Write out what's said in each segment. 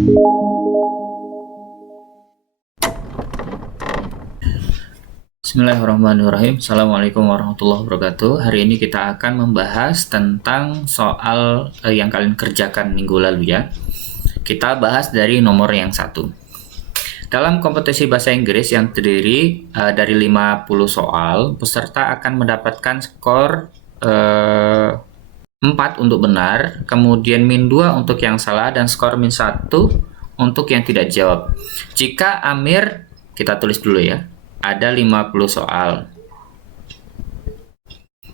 Bismillahirrahmanirrahim. Assalamualaikum warahmatullahi wabarakatuh. Hari ini kita akan membahas tentang soal yang kalian kerjakan minggu lalu ya. Kita bahas dari nomor yang 1. Dalam kompetisi bahasa Inggris yang terdiri dari 50 soal, peserta akan mendapatkan skor 4 untuk benar, kemudian -2 untuk yang salah, dan skor -1 untuk yang tidak jawab. Jika Amir, kita tulis dulu ya, ada 50 soal,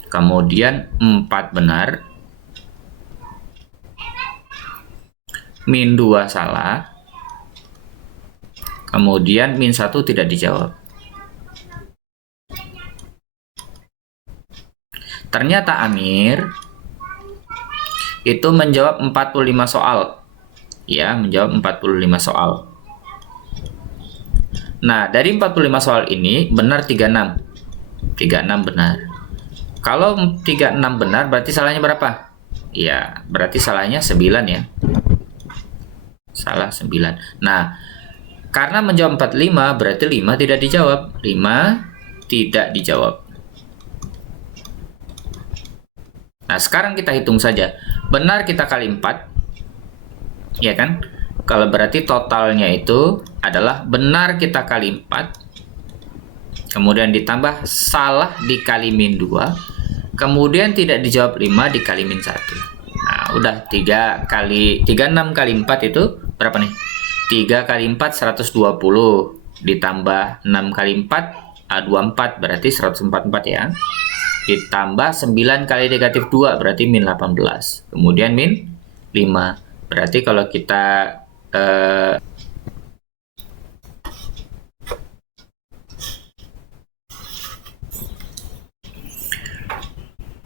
kemudian 4 benar, -2 salah, kemudian -1 tidak dijawab. Ternyata Amir itu menjawab 45 soal. Ya, menjawab 45 soal. Nah, dari 45 soal ini benar 36. 36 benar. Kalau 36 benar berarti salahnya berapa? Ya, berarti salahnya 9 ya. Salah 9. Nah, karena menjawab 45 berarti 5 tidak dijawab. 5 tidak dijawab. Nah, sekarang kita hitung saja. Benar kita kali 4. Ya kan? Kalau berarti totalnya itu adalah benar kita kali 4, kemudian ditambah salah dikali -2, kemudian tidak dijawab 5 dikali -1. Nah, udah 36 kali 4 itu berapa nih? 3 kali 4 120, ditambah 6 kali 4 24, berarti 144 ya. Ditambah 9 kali negatif 2 berarti -18, kemudian -5. Berarti kalau kita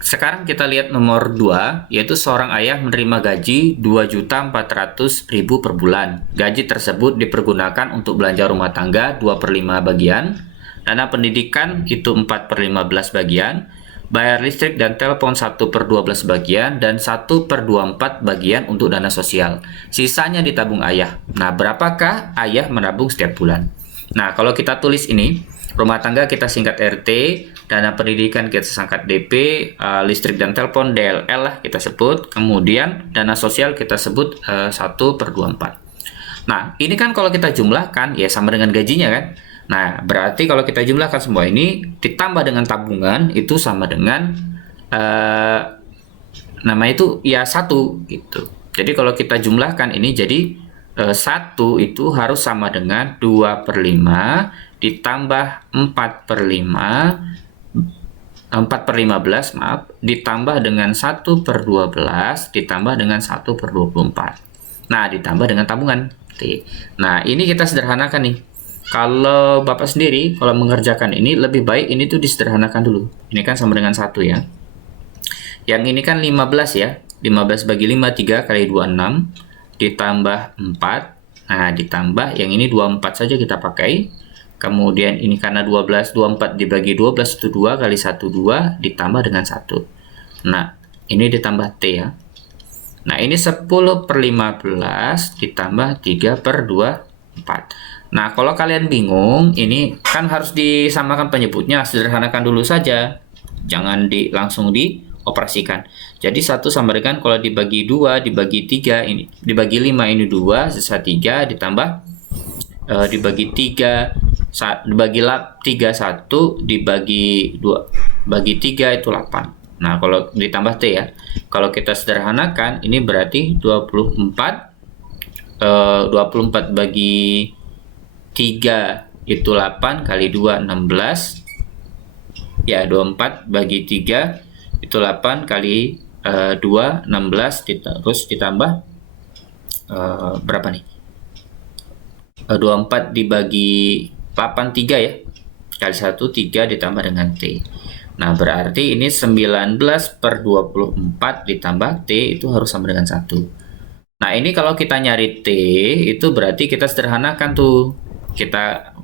sekarang kita lihat nomor 2, yaitu seorang ayah menerima gaji 2.400.000 per bulan. Gaji tersebut dipergunakan untuk belanja rumah tangga 2/5 bagian, dana pendidikan itu 4/15 bagian, bayar listrik dan telepon 1/12 bagian, dan 1/24 bagian untuk dana sosial. Sisanya ditabung ayah. Nah, berapakah ayah menabung setiap bulan? Nah, kalau kita tulis ini, rumah tangga kita singkat RT, dana pendidikan kita singkat DP, listrik dan telepon DLL lah kita sebut, kemudian dana sosial kita sebut 1/24. Nah, ini kan kalau kita jumlahkan ya sama dengan gajinya kan. Nah, berarti kalau kita jumlahkan semua ini ditambah dengan tabungan itu sama dengan nama itu ya 1 gitu. Jadi kalau kita jumlahkan ini jadi 1 itu harus sama dengan 2/5 ditambah 4/15 maaf, ditambah dengan 1/12 ditambah dengan 1/24. Nah, ditambah dengan tabungan. Nah, ini kita sederhanakan nih. Kalau Bapak sendiri, kalau mengerjakan ini, lebih baik ini tuh disederhanakan dulu. Ini kan sama dengan 1 ya. Yang ini kan 15 ya. 15 bagi 5, 3 kali 2, 6. Ditambah 4. Nah, ditambah yang ini 24 saja kita pakai. Kemudian ini karena 12, 24 dibagi 12 itu 2 kali 1, 2. Ditambah dengan 1. Nah, ini ditambah T ya. Nah, ini 10/15 ditambah 3/24. Nah, kalau kalian bingung, ini kan harus disamakan penyebutnya, sederhanakan dulu saja. Jangan langsung dioperasikan. Jadi 1 sama dengan kalau dibagi 2, dibagi 3, ini dibagi 5 ini 2, sisa 3 ditambah dibagi 3, dibagi 3 1, dibagi 2, bagi 3 itu 8. Nah, kalau ditambah T ya. Kalau kita sederhanakan, ini berarti 24 bagi 3 itu 8 kali 2 16 ya, 24 bagi 3 itu 8 kali 2 16 terus ditambah berapa nih, 24 dibagi 8 3 ya, kali 1 3 ditambah dengan T. Nah, berarti ini 19/24 ditambah T itu harus sama dengan 1. Nah, ini kalau kita nyari T itu berarti kita sederhanakan tuh. Kita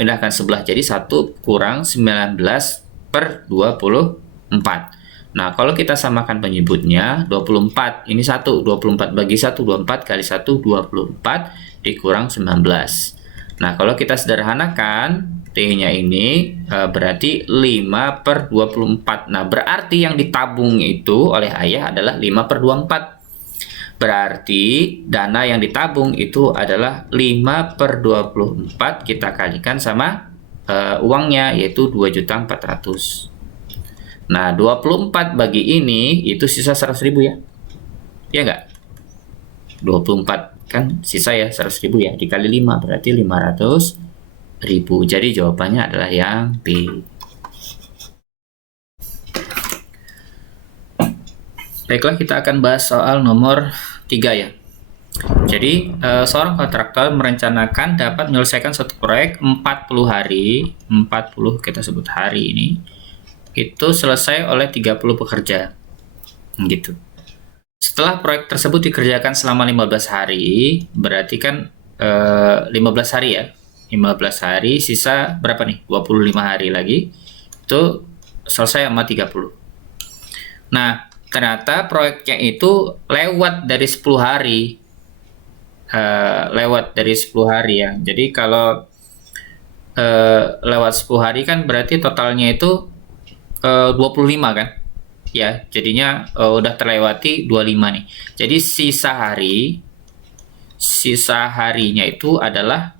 pindahkan sebelah, jadi 1 kurang 19/24. Nah, kalau kita samakan penyebutnya 24, ini 1, 24 bagi 1, 24 kali 1, 24 dikurang 19. Nah, kalau kita sederhanakan, T-nya ini berarti 5 per 24. Nah, berarti yang ditabung itu oleh ayah adalah 5 per 24. Berarti dana yang ditabung itu adalah 5 per 24 kita kalikan sama uangnya, yaitu 2.400.000. Nah, 24 bagi ini itu sisa 100.000 ya. Ya enggak? 24 kan sisa ya 100.000 ya. Dikali 5 berarti 500.000. Jadi jawabannya adalah yang B. Baiklah, kita akan bahas soal nomor 3 ya. Jadi, seorang kontraktor merencanakan dapat menyelesaikan satu proyek 40 hari, 40 kita sebut hari ini, itu selesai oleh 30 pekerja. Gitu. Setelah proyek tersebut dikerjakan selama 15 hari, berarti kan 15 hari ya. 15 hari, sisa berapa nih? 25 hari lagi. Itu selesai sama 30. Nah, ternyata proyeknya itu lewat dari 10 hari. Lewat dari 10 hari ya. Jadi kalau lewat 10 hari kan berarti totalnya itu 25 kan? Ya, jadinya udah terlewati 25 nih. Jadi sisa harinya itu adalah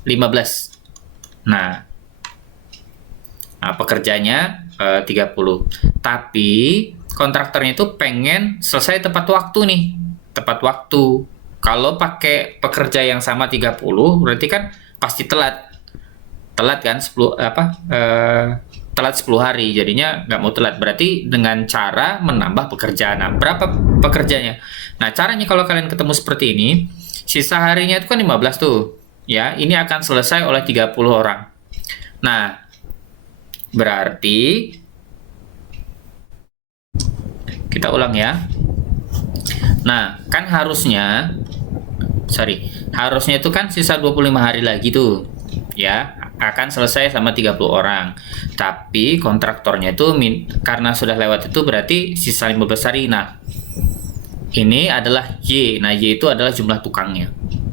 15. Nah, pekerjanya 30. Tapi kontraktornya itu pengen selesai tepat waktu nih. Tepat waktu. Kalau pakai pekerja yang sama 30, berarti kan pasti telat. Telat kan 10 telat 10 hari, jadinya nggak mau telat. Berarti dengan cara menambah pekerjaan. Nah, berapa pekerjanya? Nah, caranya kalau kalian ketemu seperti ini, sisa harinya itu kan 15 tuh. Ya, ini akan selesai oleh 30 orang. Nah, berarti kita ulang ya. Nah, kan harusnya itu kan sisa 25 hari lagi tuh. Ya, akan selesai sama 30 orang. Tapi kontraktornya itu karena sudah lewat itu berarti sisa 15 hari. Nah, ini adalah Y. Nah, Y itu adalah jumlah tukangnya.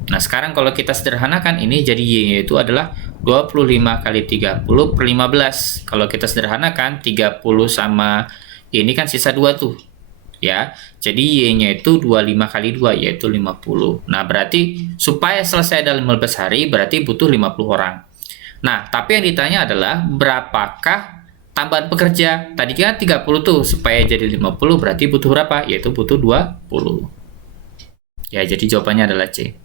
Nah, sekarang kalau kita sederhanakan ini jadi Y itu adalah 25 kali 30 per 15. Kalau kita sederhanakan 30 sama ini kan sisa 2 tuh. Ya, jadi Y-nya itu 25 kali 2 yaitu 50. Nah, berarti supaya selesai dalam 15 hari berarti butuh 50 orang. Nah, tapi yang ditanya adalah berapakah tambahan pekerja? Tadi kan 30 tuh, supaya jadi 50 berarti butuh berapa? Yaitu butuh 20. Ya, jadi jawabannya adalah C.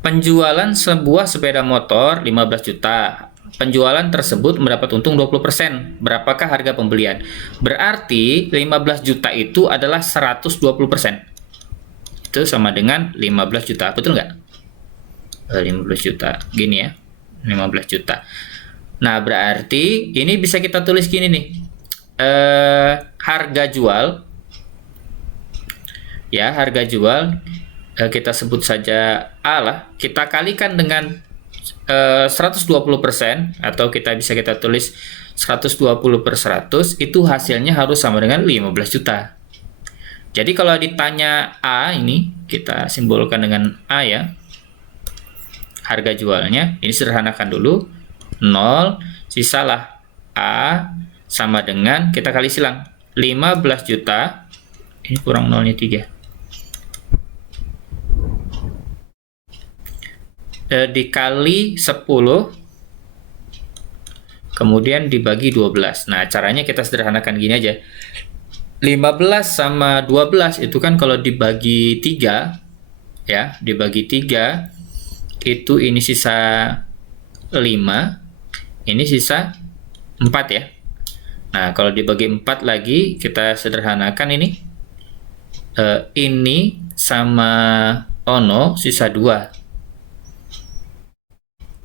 Penjualan sebuah sepeda motor 15 juta. Penjualan tersebut mendapat untung 20%. Berapakah harga pembelian? Berarti 15 juta itu adalah 120%. Itu sama dengan 15 juta. Betul nggak? 15 juta. Gini ya. 15 juta. Nah, berarti ini bisa kita tulis gini nih. Harga jual. Ya, harga jual. Kita sebut saja A lah. Kita kalikan dengan 120%, atau kita tulis 120 per 100, itu hasilnya harus sama dengan 15 juta. Jadi kalau ditanya A, ini kita simbolkan dengan A ya. Harga jualnya, ini sederhanakan dulu. 0, sisalah A sama dengan, kita kali silang, 15 juta. Ini kurang 0-nya 3. Dikali 10, kemudian dibagi 12. Nah, caranya kita sederhanakan gini aja. 15 sama 12 itu kan kalau dibagi 3, ya, dibagi 3, itu ini sisa 5, ini sisa 4 ya. Nah, kalau dibagi 4 lagi, kita sederhanakan ini. Ini sama Ono sisa 2.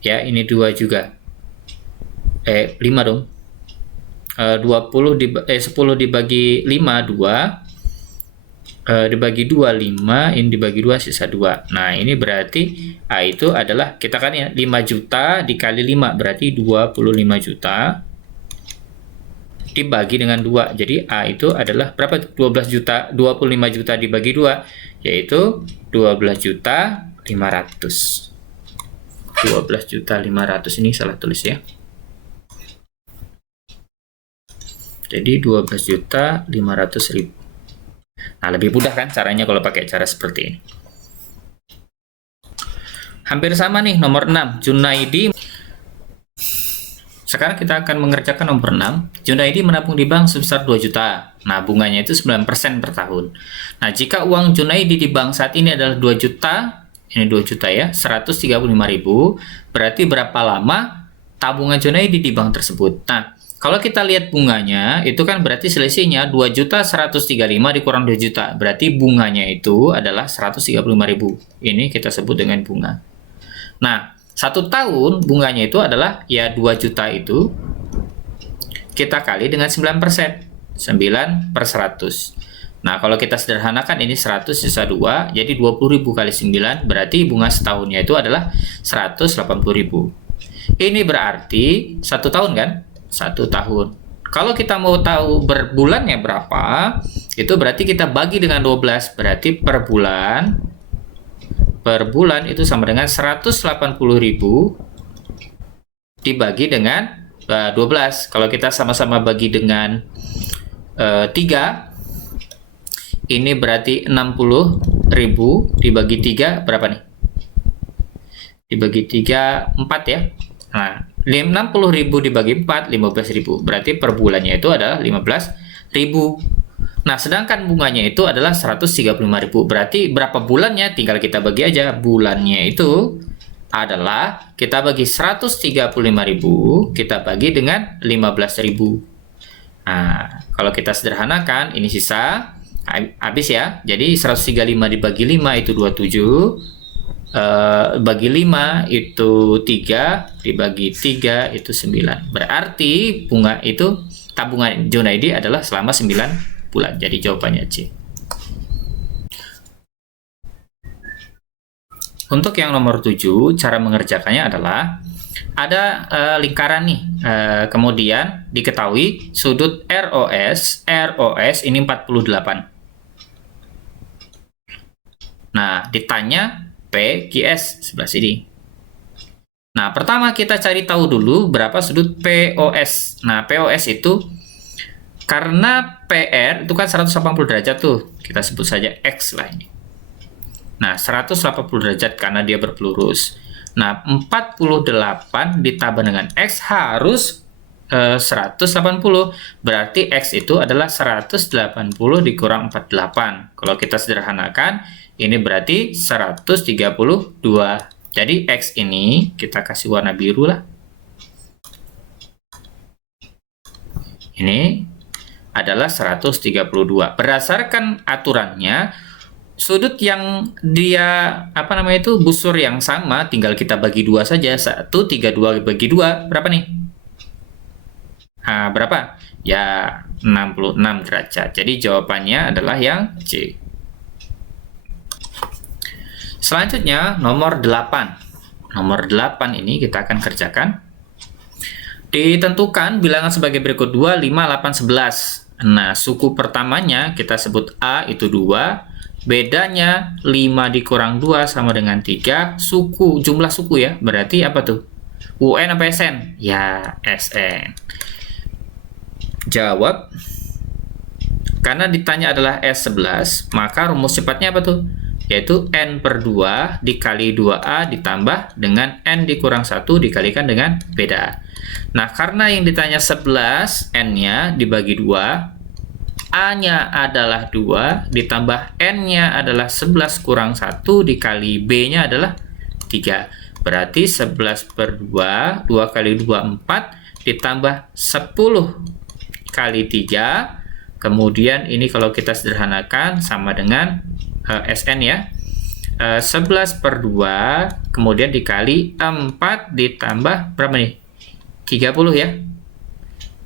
Ya, ini 2 juga. 5 dong. 10 dibagi 5, 2. dibagi 2 5, ini dibagi 2 sisa 2. Nah, ini berarti A itu adalah, kita kan ya 5 juta dikali 5 berarti 25 juta dibagi dengan 2. Jadi A itu adalah berapa? 12 juta, 25 juta dibagi 2 yaitu 12 juta 500. 12 juta 500 ini salah tulis ya. Jadi 12 juta 500 ribu. Nah, lebih mudah kan caranya kalau pakai cara seperti ini. Hampir sama nih nomor 6, Junaidi. Sekarang kita akan mengerjakan nomor 6. Junaidi menabung di bank sebesar 2 juta. Nah, bunganya itu 9% per tahun. Nah, jika uang Junaidi di bank saat ini adalah 2 juta, ini 2 juta ya, 135.000, berarti berapa lama tabungan Junaidi di bank tersebut? Nah, kalau kita lihat bunganya, itu kan berarti selisihnya 2.135.000 dikurang 2 juta. Berarti bunganya itu adalah 135.000. Ini kita sebut dengan bunga. Nah, 1 tahun bunganya itu adalah ya 2 juta itu kita kali dengan 9%. 9 per 100. Nah, kalau kita sederhanakan ini 100 sisa 2, jadi 20.000 kali 9, berarti bunga setahunnya itu adalah 180.000. Ini berarti 1 tahun kan? 1 tahun. Kalau kita mau tahu berbulannya berapa, itu berarti kita bagi dengan 12, berarti per bulan itu sama dengan 180.000 dibagi dengan 12. Kalau kita sama-sama bagi dengan 3, ini berarti 60.000 dibagi 3 berapa nih? Dibagi 3 4 ya. Nah, 60.000 dibagi 4 15.000. Berarti per bulannya itu adalah 15.000. Nah, sedangkan bunganya itu adalah 135.000. Berarti berapa bulannya? Tinggal kita bagi aja. Bulannya itu adalah kita bagi 135.000, kita bagi dengan 15.000. Nah, kalau kita sederhanakan, ini sisa habis ya. Jadi 135 dibagi 5 itu 27. Bagi 5 itu 3, dibagi 3 itu 9. Berarti bunga itu tabungan Junaidi adalah selama 9 bulan. Jadi jawabannya C. Untuk yang nomor 7, cara mengerjakannya adalah ada lingkaran nih. Kemudian diketahui sudut ROS ini 48. Nah, ditanya PQS sebelah sini. Nah, pertama kita cari tahu dulu berapa sudut POS. Nah, POS itu karena PR itu kan 180 derajat tuh. Kita sebut saja X lah ini. Nah, 180 derajat karena dia berpelurus. Nah, 48 ditambah dengan X harus 180. Berarti X itu adalah 180 dikurang 48. Kalau kita sederhanakan, ini berarti 132. Jadi X ini kita kasih warna biru lah. Ini adalah 132. Berdasarkan aturannya, sudut yang dia busur yang sama tinggal kita bagi 2 saja. 132 bagi 2 berapa nih? Nah, berapa? Ya 66 derajat. Jadi jawabannya adalah yang C. Selanjutnya nomor 8. Nomor 8 ini kita akan kerjakan. Ditentukan bilangan sebagai berikut 2, 5, 8, 11. Nah, suku pertamanya kita sebut A itu 2. Bedanya 5 dikurang 2 sama dengan 3. Jumlah suku ya. Berarti apa tuh? UN apa SN? Ya, SN. Jawab. Karena ditanya adalah S11, maka rumus cepatnya apa tuh? Yaitu N per 2 dikali 2A ditambah dengan N dikurang 1 dikalikan dengan beda. Nah, karena yang ditanya 11, N-nya dibagi 2, A-nya adalah 2, ditambah N-nya adalah 11 kurang 1 dikali B-nya adalah 3. Berarti 11 per 2, 2 kali 2, 4, ditambah 10 kali 3. Kemudian ini kalau kita sederhanakan sama dengan SN ya, 11 per 2 kemudian dikali 4 ditambah berapa nih? 30 ya,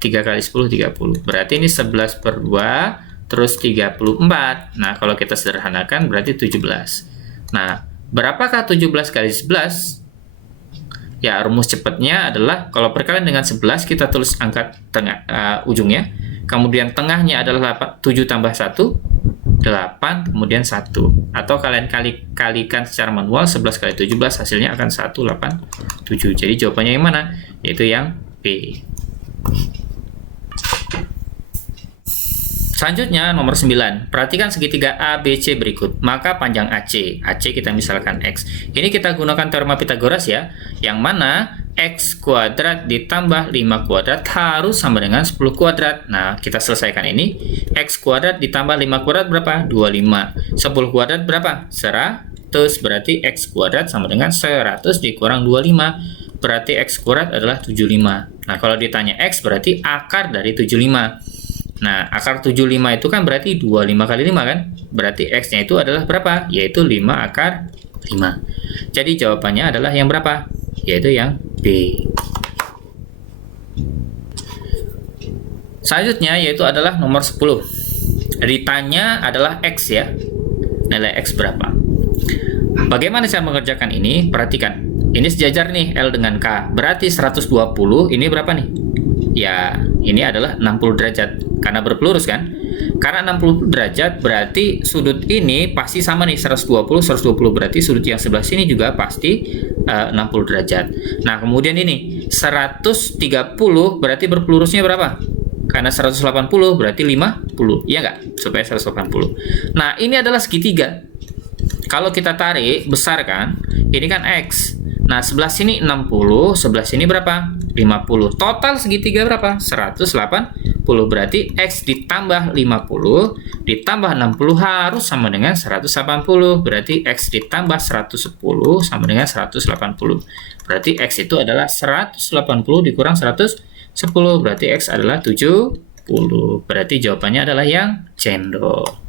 3 kali 10 30. Berarti ini 11 per 2 terus 34. Nah, kalau kita sederhanakan berarti 17. Nah, berapakah 17 kali 11? Ya, rumus cepatnya adalah kalau perkalian dengan 11, kita tulis angka tengah ujungnya. Kemudian tengahnya adalah 7 tambah 1, 8, kemudian 1. Atau kalian kalikan secara manual, 11 kali 17 hasilnya akan 187. Jadi jawabannya yang mana? Yaitu yang B. Selanjutnya nomor 9. Perhatikan segitiga ABC berikut. Maka panjang AC. AC kita misalkan X. Ini kita gunakan teorema Pythagoras ya. Yang mana X kuadrat ditambah 5 kuadrat harus sama dengan 10 kuadrat. Nah, kita selesaikan ini. X kuadrat ditambah 5 kuadrat berapa? 25. 10 kuadrat berapa? 100. Berarti X kuadrat sama dengan 100 dikurang 25. Berarti X kuadrat adalah 75. Nah, kalau ditanya X berarti akar dari 75. Nah, akar 75 itu kan berarti 25 kali 5 kan? Berarti X-nya itu adalah berapa? Yaitu 5 akar 5. Jadi jawabannya adalah yang berapa? Yaitu yang B. Selanjutnya yaitu adalah nomor 10. Ditanya adalah X ya. Nilai X berapa? Bagaimana cara mengerjakan ini? Perhatikan. Ini sejajar nih L dengan K. Berarti 120 ini berapa nih? Ya, ini adalah 60 derajat. Karena berpelurus kan? Karena 60 derajat berarti sudut ini pasti sama nih 120 berarti sudut yang sebelah sini juga pasti 60 derajat. Nah, kemudian ini 130 berarti berpelurusnya berapa? Karena 180 berarti 50. Iya nggak? Supaya 180. Nah, ini adalah segitiga. Kalau kita tarik besar kan? Ini kan X. Nah, sebelah sini 60, sebelah sini berapa? 50. Total segitiga berapa? 180. Berarti X ditambah 50 ditambah 60 harus sama dengan 180. Berarti X ditambah 110 sama dengan 180. Berarti X itu adalah 180 dikurang 110. Berarti X adalah 70. Berarti jawabannya adalah yang cendol.